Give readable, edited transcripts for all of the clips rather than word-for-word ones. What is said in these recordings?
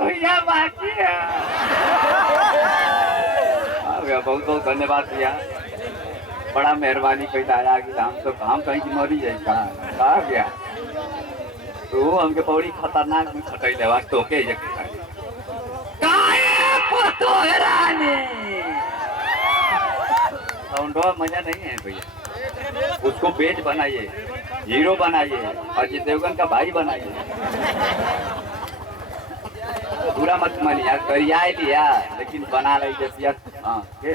भैया बाकी है। बहुत बहुत धन्यवाद भैया, बड़ा मेहरबानी कही आया कि हम तो हम कहीं की मरी जाए कहा गया तो हमके बड़ी खतरनाक में खटई लेवा टोके मजा नहीं है भैया। उसको बेच बनाइए, हीरो बनाइए, अजय देवगन का भाई बनाइए। पूरा मत मानिए, करिया दिया लेकिन बना रही जैसी। हाँ के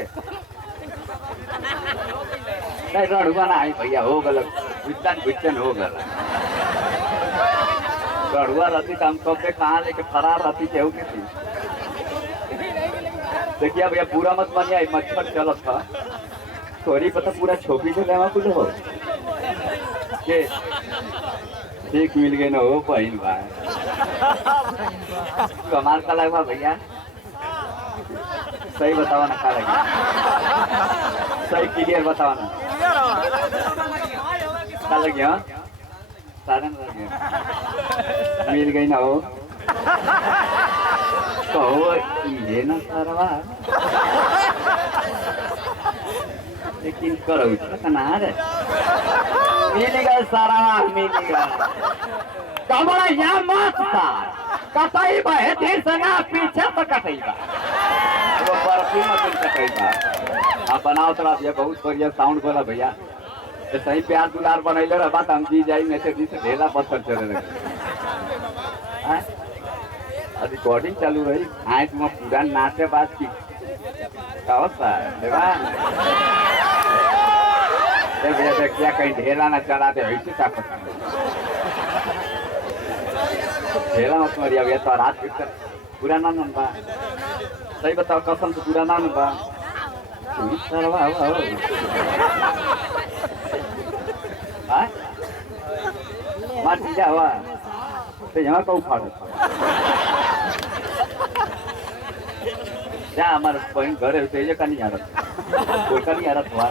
रड़ुआ ना आई भैया, हो गल गुच्चन हो गल। रड़ुआ रहती तो हम कब कहाँ लेके फरार रहती केहू के थी। देखिए भैया पूरा मत मानिए, मच्छर चलत था थोड़ी पता पूरा छोपी से लेवा कुछ हो के ठीक मिल गए ना हो बहन भाई। कमाल का लगा भैया, सही बताओ ना क्या लगे, सही क्लियर बताओ ना क्या लगे। हाँ साधन मिल गई ना हो तो ये ना सारा लेकिन करो कना रे मिलेगा सारा मिलेगा। कमरा यहाँ मत था कटाई बहे तीर सना पीछे तो कटाई बा वो बर्फी मत कटाई बा। आप बनाओ तरह ये बहुत बढ़िया साउंड बोला भैया, तो सही प्यार दुलार बनैले रह बात हम जी जाई मैसेज दी से ढेला पत्थर चले लगे। रिकॉर्डिंग चालू रही आए तुम पूरा नाचे बात की देवा भैया देखिया कहीं ढेला ना चला दे ऐसे क्या पसंद ढेला मत मरिया भैया। तो रात पूरा नाम बा सही बताओ कसम से पूरा नाम बा मार जा हुआ तो यहाँ का उखाड़ जा हमारे बहन घर है तो का नहीं आ रहा कोई का नहीं आ रहा तुम्हारा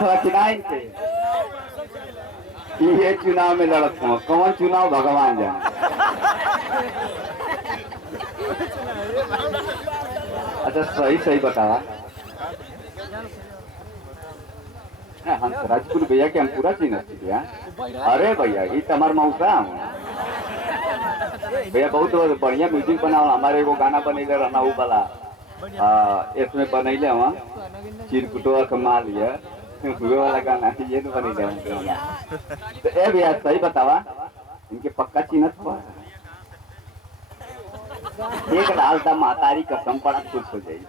थोड़ा किनाए थे ये चुनाव में लड़त हूँ, कौन चुनाव भगवान जाने। अच्छा सही सही बतावा हम राजपुर भैया के हम पूरा चीन भैया। अरे भैया ये तमार मौसा भैया बहुत बढ़िया म्यूजिक बनाओ। हमारे एगो गाना बनैले रहना वो वाला इसमें बनैले वहाँ चिरकुटवा कमाल हुए वाला गाना ये तो बनैले। तो ए भैया सही बतावा इनके पक्का चिन्हत हुआ एक डालता मातारी कसम बड़ा खुश हो जाएगी।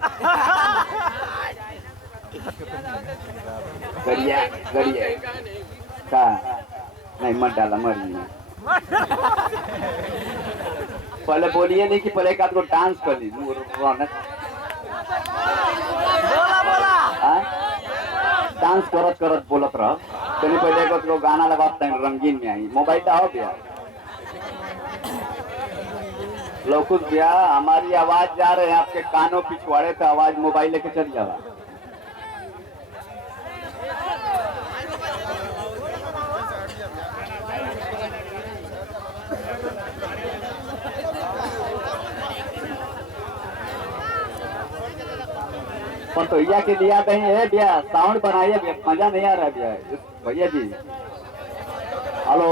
गरिया गरिया का नहीं मत डाला मरी पहले बोलिए नहीं कि पहले एक आध को डांस कर ली डांस करत करत बोलत रह तनी पहले एक गाना लगा रंगीन में आई मोबाइल का हो गया लोकुस भैया हमारी आवाज जा रहे हैं आपके कानों पिछवाड़े तो आवाज मोबाइल लेके चल जावा। पतोइया के दिया कहीं है भैया साउंड बनाइए भैया, मजा नहीं आ रहा है भैया भैया जी। हेलो